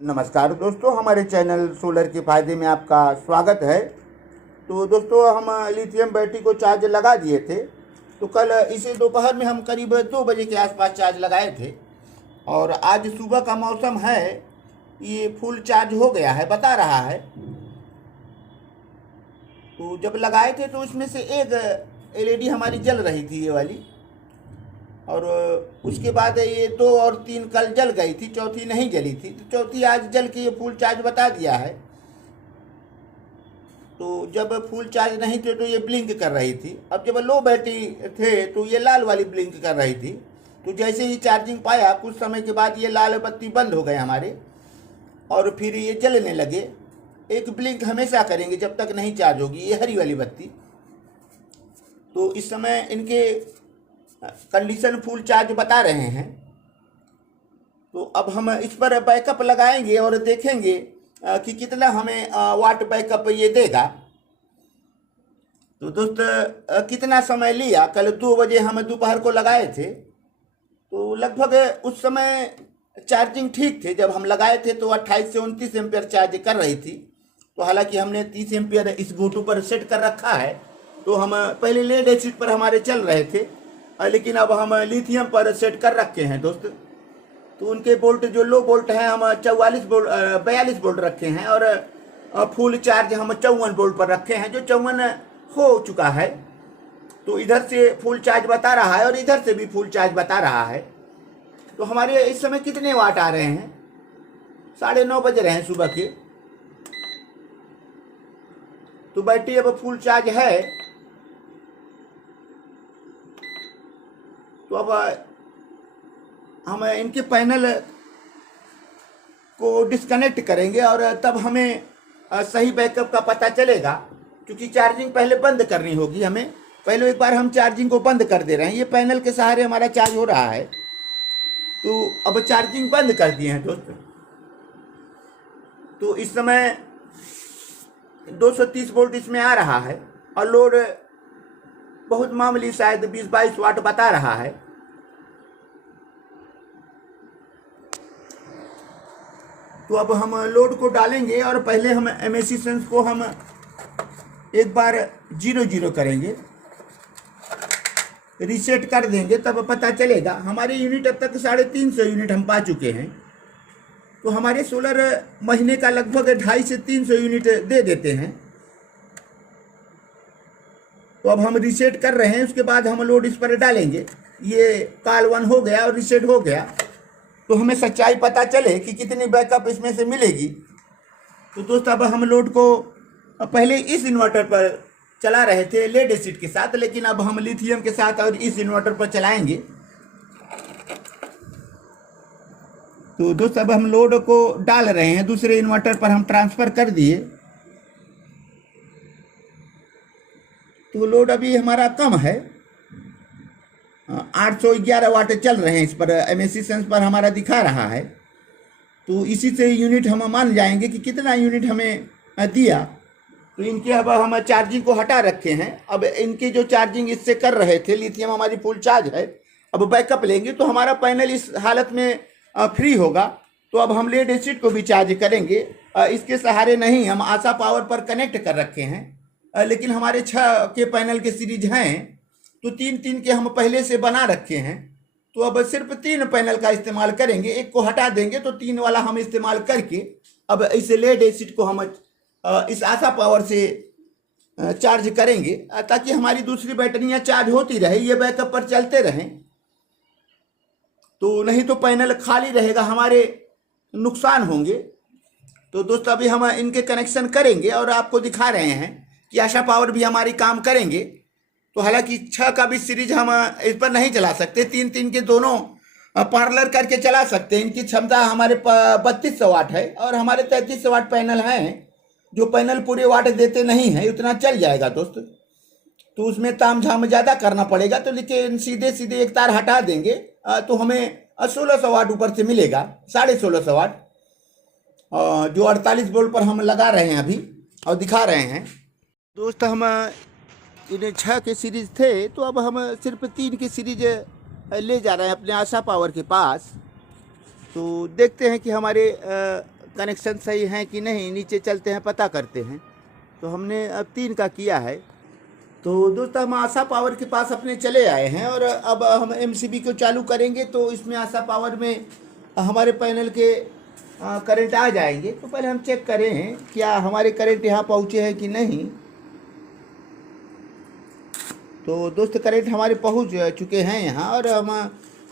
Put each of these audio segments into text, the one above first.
नमस्कार दोस्तों, हमारे चैनल सोलर के फ़ायदे में आपका स्वागत है। तो दोस्तों, हम लिथियम बैटरी को चार्ज लगा दिए थे। तो कल इसे दोपहर में हम करीब 2 बजे के आसपास चार्ज लगाए थे और आज सुबह का मौसम है, ये फुल चार्ज हो गया है बता रहा है। तो जब लगाए थे तो उसमें से एक एलईडी हमारी जल रही थी, ये वाली, और उसके बाद ये 2 और 3 कल जल गई थी, चौथी नहीं जली थी। तो चौथी आज जल के ये फुल चार्ज बता दिया है। तो जब फुल चार्ज नहीं थे तो ये ब्लिंक कर रही थी। अब जब लो बैटरी थे तो ये लाल वाली ब्लिंक कर रही थी। तो जैसे ही चार्जिंग पाया कुछ समय के बाद ये लाल बत्ती बंद हो गए हमारे और फिर ये जलने लगे। एक ब्लिंक हमेशा करेंगे जब तक नहीं चार्ज होगी, ये हरी वाली बत्ती। तो इस समय इनके कंडीशन फुल चार्ज बता रहे हैं। तो अब हम इस पर बैकअप लगाएंगे और देखेंगे कि कितना हमें वाट बैकअप ये देगा। तो दोस्त, कितना समय लिया, कल 2 बजे हम दोपहर को लगाए थे। तो लगभग उस समय चार्जिंग ठीक थे। जब हम लगाए थे तो 28 से 29 एम्पियर चार्ज कर रही थी। तो हालांकि हमने 30 एम्पियर इस गोटू पर सेट कर रखा है। तो हम पहले लेड एसिड पर हमारे चल रहे थे, लेकिन अब हम लिथियम पर सेट कर रखे हैं दोस्त। तो उनके बोल्ट जो लो बोल्ट हैं हम 42 बोल्ट रखे हैं और फुल चार्ज हम 54 बोल्ट पर रखे हैं, जो 54 हो चुका है। तो इधर से फुल चार्ज बता रहा है और इधर से भी फुल चार्ज बता रहा है। तो हमारे इस समय कितने वाट आ रहे हैं? 9:30 बज रहे हैं सुबह के। तो बैटरी अब फुल चार्ज है। तो अब हम इनके पैनल को डिस्कनेक्ट करेंगे और तब हमें सही बैकअप का पता चलेगा, क्योंकि चार्जिंग पहले बंद करनी होगी हमें। पहले एक बार हम चार्जिंग को बंद कर दे रहे हैं, ये पैनल के सहारे हमारा चार्ज हो रहा है। तो अब चार्जिंग बंद कर दिए हैं दोस्त। तो इस समय 230 वोल्ट इसमें आ रहा है और लोड बहुत मामूली, शायद 20-22 वाट बता रहा है। तो अब हम लोड को डालेंगे और पहले हम एमएसी सेंस को हम एक बार 0-0 करेंगे, रीसेट कर देंगे, तब पता चलेगा। हमारे यूनिट अब तक 350 यूनिट हम पा चुके हैं। तो हमारे सोलर महीने का लगभग 250 से 300 यूनिट दे देते हैं। तो अब हम रीसेट कर रहे हैं, उसके बाद हम लोड इस पर डालेंगे। ये कॉल 1 हो गया और रीसेट हो गया, तो हमें सच्चाई पता चले कि कितनी बैकअप इसमें से मिलेगी। तो दोस्त, अब हम लोड को पहले इस इन्वर्टर पर चला रहे थे लेड एसिड के साथ, लेकिन अब हम लिथियम के साथ और इस इन्वर्टर पर चलाएंगे। तो दोस्त, अब हम लोड को डाल रहे हैं, दूसरे इन्वर्टर पर हम ट्रांसफ़र कर दिए। तो लोड अभी हमारा कम है, 811 वाट चल रहे हैं इस पर, एमएसी सेंस पर हमारा दिखा रहा है। तो इसी से यूनिट हम मान जाएंगे कि कितना यूनिट हमें दिया। तो इनके अब हम चार्जिंग को हटा रखे हैं। अब इनके जो चार्जिंग इससे कर रहे थे, लिथियम हमारी फुल चार्ज है। अब बैकअप लेंगे तो हमारा पैनल इस हालत में फ्री होगा। तो अब हम लेड एसिड को भी चार्ज करेंगे। इसके सहारे नहीं, हम आशा पावर पर कनेक्ट कर रखे हैं, लेकिन हमारे 6 के पैनल के सीरीज हैं। तो 3-3 के हम पहले से बना रखे हैं। तो अब सिर्फ 3 पैनल का इस्तेमाल करेंगे, एक को हटा देंगे तो 3 वाला हम इस्तेमाल करके अब इस लेड एसिड को हम इस आशा पावर से चार्ज करेंगे, ताकि हमारी दूसरी बैटरियां चार्ज होती रहे, ये बैकअप पर चलते रहें। तो नहीं तो पैनल खाली रहेगा, हमारे नुकसान होंगे। तो दोस्तों, अभी हम इनके कनेक्शन करेंगे और आपको दिखा रहे हैं कि आशा पावर भी हमारी काम करेंगे। तो हालांकि 6 का भी सीरीज हम इस पर नहीं चला सकते, 3-3 के दोनों पार्लर करके चला सकते हैं। इनकी क्षमता हमारे 3200 वाट है और हमारे 3300 वाट पैनल हैं। जो पैनल पूरे वाट देते नहीं हैं, उतना चल जाएगा दोस्त। तो उसमें ताम झाम ज़्यादा करना पड़ेगा। तो लेकिन सीधे सीधे एक तार हटा देंगे तो हमें 1600 वाट ऊपर से मिलेगा, 1650 वाट, जो 48 वोल्ट पर हम लगा रहे हैं अभी और दिखा रहे हैं दोस्त। हम इन्हें 6 के सीरीज थे, तो अब हम सिर्फ 3 की सीरीज ले जा रहे हैं अपने आशा पावर के पास। तो देखते हैं कि हमारे कनेक्शन सही हैं कि नहीं, नीचे चलते हैं पता करते हैं। तो हमने अब 3 का किया है। तो दोस्तों हम आशा पावर के पास अपने चले आए हैं और अब हम एमसीबी को चालू करेंगे तो इसमें आशा पावर में हमारे पैनल के करंट आ जाएंगे। तो पहले हम चेक करें क्या हमारे करंट यहाँ पहुँचे हैं कि नहीं। तो दोस्त करंट हमारे पहुँच चुके हैं यहाँ और हम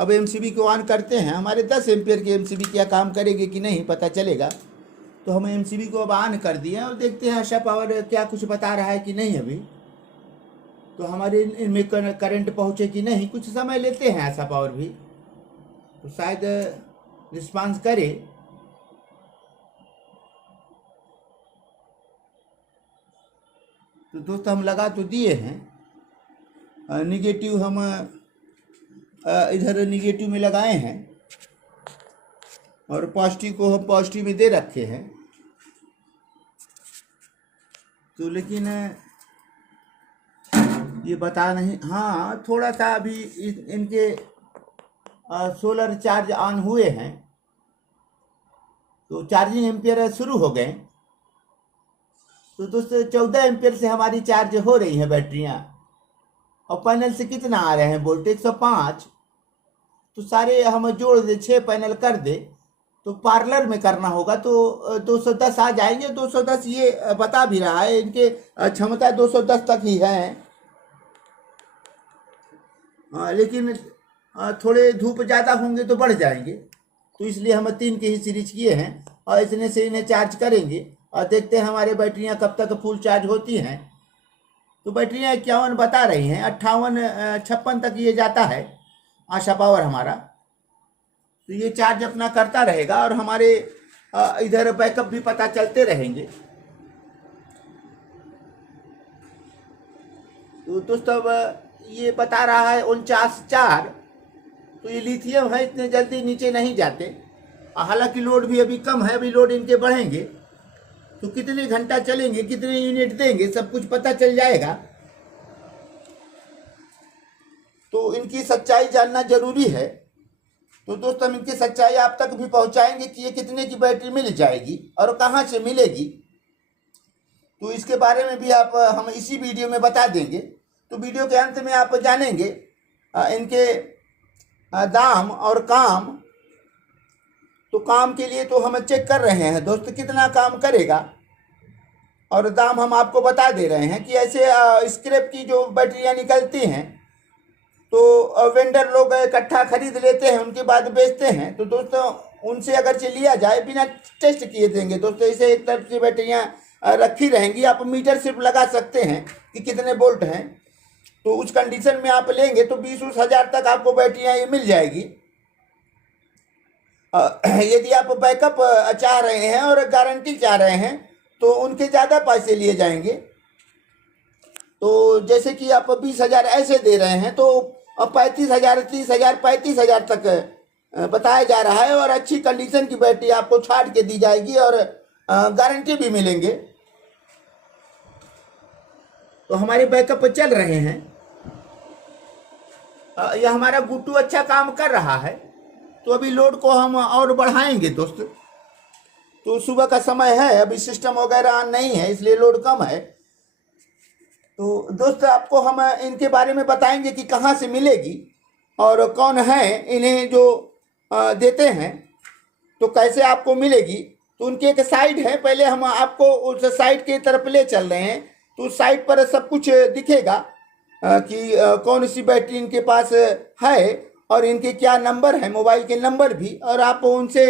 अब एमसीबी को ऑन करते हैं। हमारे 10 एम्पियर की एमसीबी क्या काम करेगी कि नहीं पता चलेगा। तो हम एमसीबी को अब ऑन कर दिए और देखते हैं आशा पावर क्या कुछ बता रहा है कि नहीं। अभी तो हमारे इनमें करंट पहुँचे कि नहीं, कुछ समय लेते हैं आशा पावर भी, तो शायद रिस्पांस करे। तो दोस्त हम लगा तो दिए हैं, निगेटिव हम इधर निगेटिव में लगाए हैं और पॉजिटिव को हम पॉजिटिव में दे रखे हैं। तो लेकिन ये बता नहीं, हाँ थोड़ा सा अभी इनके सोलर चार्ज ऑन हुए हैं तो चार्जिंग एम्पियर शुरू हो गए। तो दोस्तों 14 एम्पियर से हमारी चार्ज हो रही है बैटरियाँ और पैनल से कितना आ रहे हैं वोल्टेज 105। तो सारे हम जोड़ दे, 6 पैनल कर दे तो पार्लर में करना होगा तो 210 आ जाएंगे। 210 ये बता भी रहा है, इनके क्षमता 210 तक ही है। लेकिन थोड़े धूप ज़्यादा होंगे तो बढ़ जाएंगे, तो इसलिए हम 3 की ही सीरीज किए हैं और इतने से इन्हें चार्ज करेंगे और देखते हैं हमारे बैटरियां कब तक फुल चार्ज होती हैं। तो बैटरियां 51 बता रही हैं, 58 56 तक ये जाता है आशा पावर हमारा। तो ये चार्ज अपना करता रहेगा और हमारे इधर बैकअप भी पता चलते रहेंगे। तो दोस्तों अब ये बता रहा है 49.4। तो ये लिथियम है, इतने जल्दी नीचे नहीं जाते। हालांकि लोड भी अभी कम है, अभी लोड इनके बढ़ेंगे तो कितने घंटा चलेंगे, कितने यूनिट देंगे, सब कुछ पता चल जाएगा। तो इनकी सच्चाई जानना जरूरी है। तो दोस्तों हम इनकी सच्चाई आप तक भी पहुंचाएंगे कि ये कितने की बैटरी मिल जाएगी और कहां से मिलेगी। तो इसके बारे में भी आप हम इसी वीडियो में बता देंगे। तो वीडियो के अंत में आप जानेंगे इनके दाम और काम। तो काम के लिए तो हम चेक कर रहे हैं दोस्त कितना काम करेगा और दाम हम आपको बता दे रहे हैं कि ऐसे स्क्रैप की जो बैटरियां निकलती हैं तो वेंडर लोग इकट्ठा खरीद लेते हैं, उनके बाद बेचते हैं। तो दोस्तों उनसे अगर लिया जाए बिना टेस्ट किए देंगे दोस्तों, इसे एक तरफ से बैटरियां रखी रहेंगी। आप मीटर सिर्फ लगा सकते हैं कि कितने वोल्ट हैं। तो उस कंडीशन में आप लेंगे तो 20-20 हज़ार तक आपको बैटरियां ये मिल जाएगी। यदि आप बैकअप चाह रहे हैं और गारंटी चाह रहे हैं तो उनके ज़्यादा पैसे लिए जाएंगे। तो जैसे कि आप 20,000 ऐसे दे रहे हैं तो 35,000, 30,000, 35,000 तक बताया जा रहा है और अच्छी कंडीशन की बैटरी आपको छाट के दी जाएगी और गारंटी भी मिलेंगे। तो हमारे बैकअप चल रहे हैं। यह हमारा गुट्टू अच्छा काम कर रहा है तो अभी लोड को हम और बढ़ाएंगे दोस्त। तो सुबह का समय है, अभी सिस्टम वगैरह नहीं है इसलिए लोड कम है। तो दोस्त आपको हम इनके बारे में बताएंगे कि कहाँ से मिलेगी और कौन है इन्हें जो देते हैं, तो कैसे आपको मिलेगी। तो उनकी एक साइट है, पहले हम आपको उस साइट की तरफ ले चल रहे हैं। तो उस साइट पर सब कुछ दिखेगा कि कौन सी बैटरी इनके पास है और इनके क्या नंबर है, मोबाइल के नंबर भी, और आप उनसे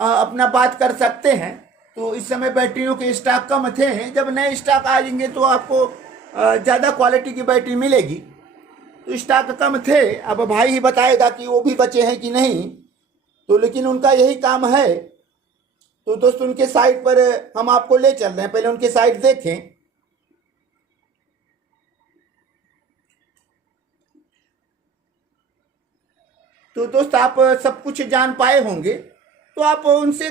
अपना बात कर सकते हैं। तो इस समय बैटरियों के स्टॉक कम थे, जब नए स्टॉक आ जाएंगे तो आपको ज़्यादा क्वालिटी की बैटरी मिलेगी। तो स्टॉक कम थे, अब भाई ही बताएगा कि वो भी बचे हैं कि नहीं। तो लेकिन उनका यही काम है। तो दोस्तों उनके साइट पर हम आपको ले चल रहे हैं, पहले उनके साइट देखें। तो दोस्त आप सब कुछ जान पाए होंगे तो आप उनसे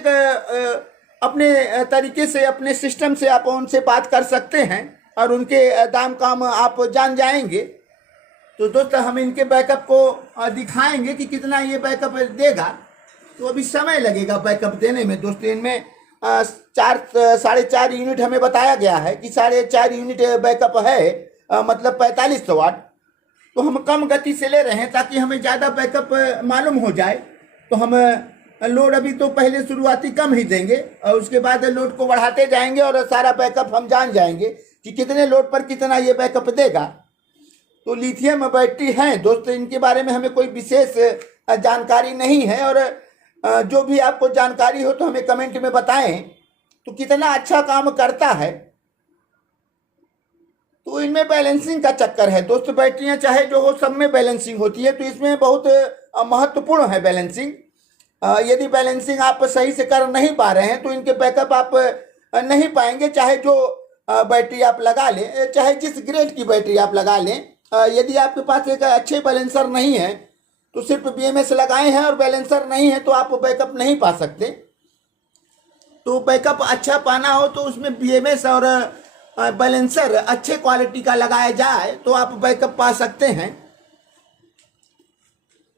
अपने तरीके से, अपने सिस्टम से आप उनसे बात कर सकते हैं और उनके दाम काम आप जान जाएंगे। तो दोस्त हम इनके बैकअप को दिखाएंगे कि कितना ये बैकअप देगा। तो अभी समय लगेगा बैकअप देने में दोस्त। इनमें चार 4.5 यूनिट हमें बताया गया है कि 4.5 यूनिट बैकअप है, मतलब 4500 वाट। तो हम कम गति से ले रहे हैं ताकि हमें ज़्यादा बैकअप मालूम हो जाए। तो हम लोड अभी तो पहले शुरुआती कम ही देंगे और उसके बाद लोड को बढ़ाते जाएंगे और सारा बैकअप हम जान जाएंगे कि कितने लोड पर कितना ये बैकअप देगा। तो लिथियम बैटरी हैं दोस्तों, इनके बारे में हमें कोई विशेष जानकारी नहीं है, और जो भी आपको जानकारी हो तो हमें कमेंट में बताएं। तो कितना अच्छा काम करता है। तो इनमें बैलेंसिंग का चक्कर है दोस्तों। बैटरियां चाहे जो हो, सब में बैलेंसिंग होती है, तो इसमें बहुत महत्वपूर्ण है बैलेंसिंग। यदि बैलेंसिंग आप सही से कर नहीं पा रहे हैं तो इनके बैकअप आप नहीं पाएंगे, चाहे जो बैटरी आप लगा लें, चाहे जिस ग्रेड की बैटरी आप लगा लें। यदि आपके पास एक अच्छे बैलेंसर नहीं है तो सिर्फ BMS लगाए हैं और बैलेंसर नहीं है तो आप बैकअप नहीं पा सकते। तो बैकअप अच्छा पाना हो तो उसमें BMS और बैलेंसर अच्छे क्वालिटी का लगाया जाए तो आप बैकअप पा सकते हैं।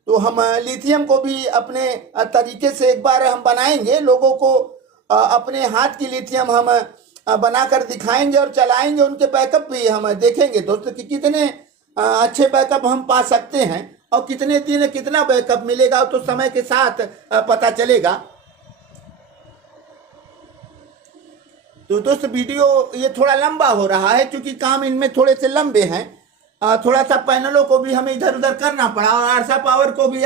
तो हम लिथियम को भी अपने तरीके से एक बार हम बनाएंगे, लोगों को अपने हाथ की लिथियम हम बनाकर दिखाएंगे और चलाएंगे, उनके बैकअप भी हम देखेंगे दोस्तों कि कितने अच्छे बैकअप हम पा सकते हैं और कितने दिन कितना बैकअप मिलेगा, तो समय के साथ पता चलेगा। तो दोस्तों वीडियो ये थोड़ा लंबा हो रहा है क्योंकि काम इनमें थोड़े से लंबे हैं। थोड़ा सा पैनलों को भी हमें इधर उधर करना पड़ा और आरसा पावर को भी